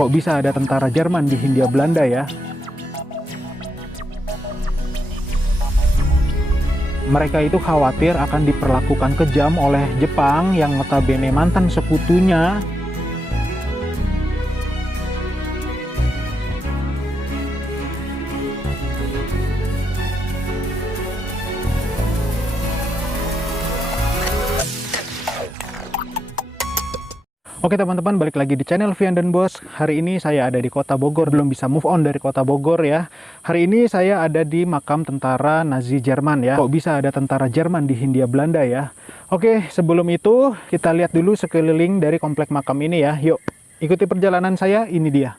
kok bisa ada tentara Jerman di Hindia Belanda ya? Mereka itu khawatir akan diperlakukan kejam oleh Jepang yang notabene mantan sekutunya. Oke teman-teman, balik lagi di channel Vian dan Bos. Hari ini saya ada di kota Bogor, belum bisa move on dari kota Bogor ya. Hari ini saya ada di makam tentara Nazi Jerman ya. Kok bisa ada tentara Jerman di Hindia Belanda ya? Oke, sebelum itu kita lihat dulu sekeliling dari komplek makam ini ya. Yuk, ikuti perjalanan saya, ini dia.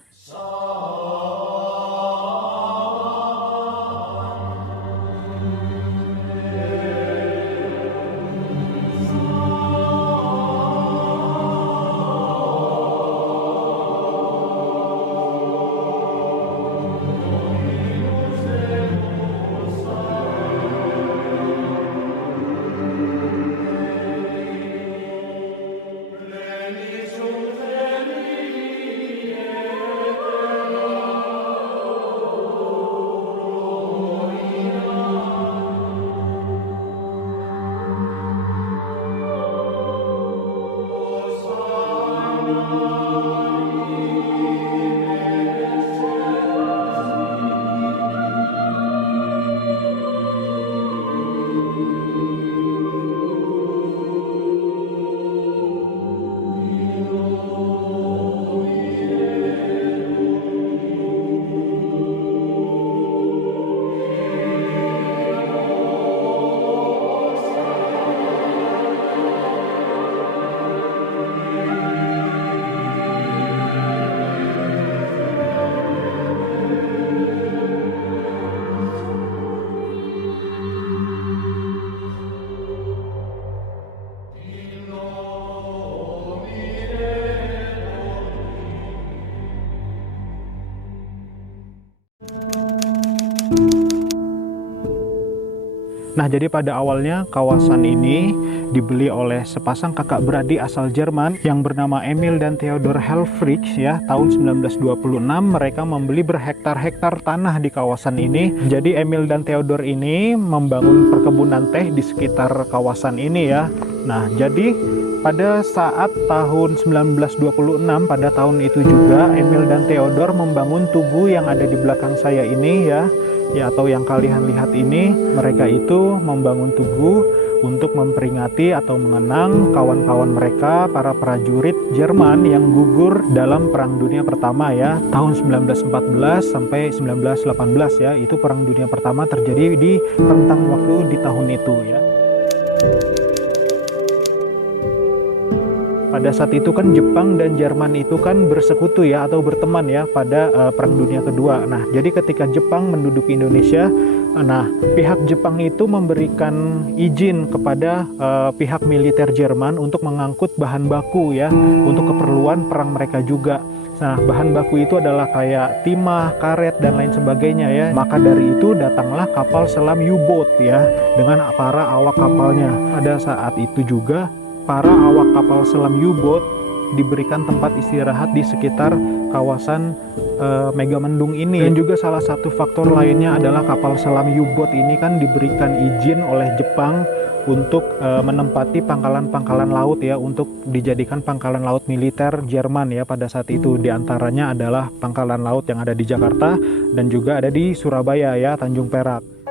Nah, jadi pada awalnya kawasan ini dibeli oleh sepasang kakak beradik asal Jerman yang bernama Emil dan Theodor Helfrich ya. Tahun 1926 mereka membeli berhektar-hektar tanah di kawasan ini. Jadi Emil dan Theodor ini membangun perkebunan teh di sekitar kawasan ini ya. Nah, jadi pada saat tahun 1926, pada tahun itu juga Emil dan Theodor membangun tugu yang ada di belakang saya ini ya, atau yang kalian lihat ini. Mereka itu membangun tugu untuk memperingati atau mengenang kawan-kawan mereka, para prajurit Jerman yang gugur dalam Perang Dunia Pertama ya, tahun 1914 sampai 1918 ya. Itu Perang Dunia Pertama terjadi di rentang waktu di tahun itu ya. Pada saat itu kan Jepang dan Jerman itu kan bersekutu ya, atau berteman ya pada Perang Dunia Kedua. Nah, jadi ketika Jepang menduduki Indonesia, nah pihak Jepang itu memberikan izin kepada pihak militer Jerman untuk mengangkut bahan baku ya, untuk keperluan perang mereka juga. Nah, bahan baku itu adalah kayak timah, karet, dan lain sebagainya ya. Maka dari itu datanglah kapal selam U-boat ya, dengan para awak kapalnya. Pada saat itu juga para awak kapal selam U-boat diberikan tempat istirahat di sekitar kawasan Megamendung ini. Dan juga salah satu faktor lainnya adalah kapal selam U-boat ini kan diberikan izin oleh Jepang untuk menempati pangkalan-pangkalan laut ya, untuk dijadikan pangkalan laut militer Jerman ya pada saat itu. Di antaranya adalah pangkalan laut yang ada di Jakarta dan juga ada di Surabaya ya, Tanjung Perak.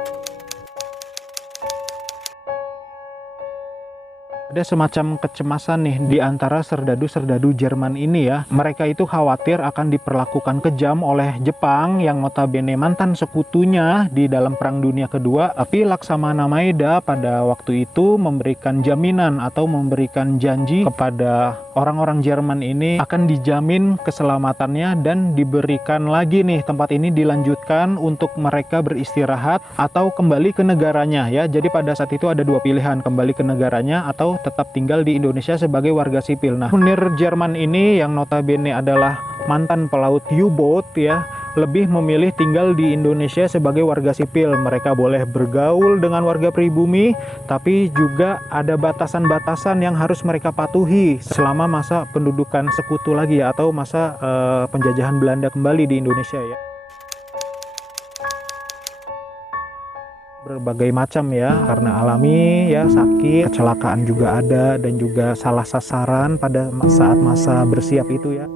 Ada semacam kecemasan nih di antara serdadu-serdadu Jerman ini ya. Mereka itu khawatir akan diperlakukan kejam oleh Jepang yang notabene mantan sekutunya di dalam Perang Dunia Kedua. Tapi Laksamana Maeda pada waktu itu memberikan jaminan atau memberikan janji kepada orang-orang Jerman ini akan dijamin keselamatannya dan diberikan lagi nih tempat ini dilanjutkan untuk mereka beristirahat atau kembali ke negaranya ya. Jadi pada saat itu ada dua pilihan, kembali ke negaranya atau tetap tinggal di Indonesia sebagai warga sipil. Nah, Munir Jerman ini yang notabene adalah mantan pelaut U-boat ya, lebih memilih tinggal di Indonesia sebagai warga sipil. Mereka boleh bergaul dengan warga pribumi, tapi juga ada batasan-batasan yang harus mereka patuhi selama masa pendudukan sekutu lagi ya, atau masa penjajahan Belanda kembali di Indonesia ya. Berbagai macam ya, karena alami ya, sakit, kecelakaan juga ada, dan juga salah sasaran pada saat masa bersiap itu ya.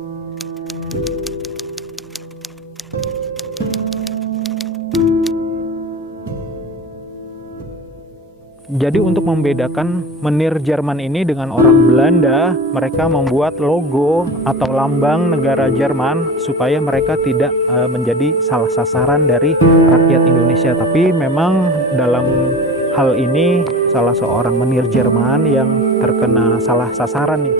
Jadi untuk membedakan menir Jerman ini dengan orang Belanda, mereka membuat logo atau lambang negara Jerman supaya mereka tidak menjadi salah sasaran dari rakyat Indonesia. Tapi memang dalam hal ini salah seorang menir Jerman yang terkena salah sasaran nih.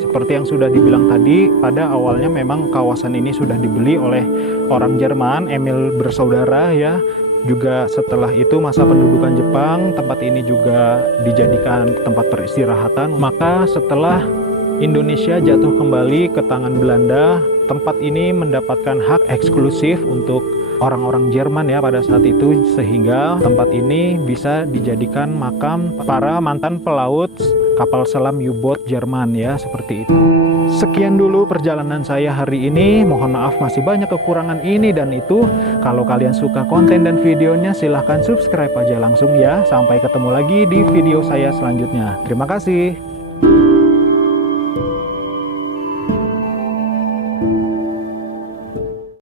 Seperti yang sudah dibilang tadi, pada awalnya memang kawasan ini sudah dibeli oleh orang Jerman, Emil bersaudara ya. Juga setelah itu masa pendudukan Jepang, tempat ini juga dijadikan tempat peristirahatan. Maka setelah Indonesia jatuh kembali ke tangan Belanda, tempat ini mendapatkan hak eksklusif untuk orang-orang Jerman ya pada saat itu, sehingga tempat ini bisa dijadikan makam para mantan pelaut kapal selam U-boat Jerman ya, seperti itu. Sekian dulu perjalanan saya hari ini. Mohon maaf masih banyak kekurangan ini dan itu. Kalau kalian suka konten dan videonya, silahkan subscribe aja langsung ya. Sampai ketemu lagi di video saya selanjutnya. Terima kasih.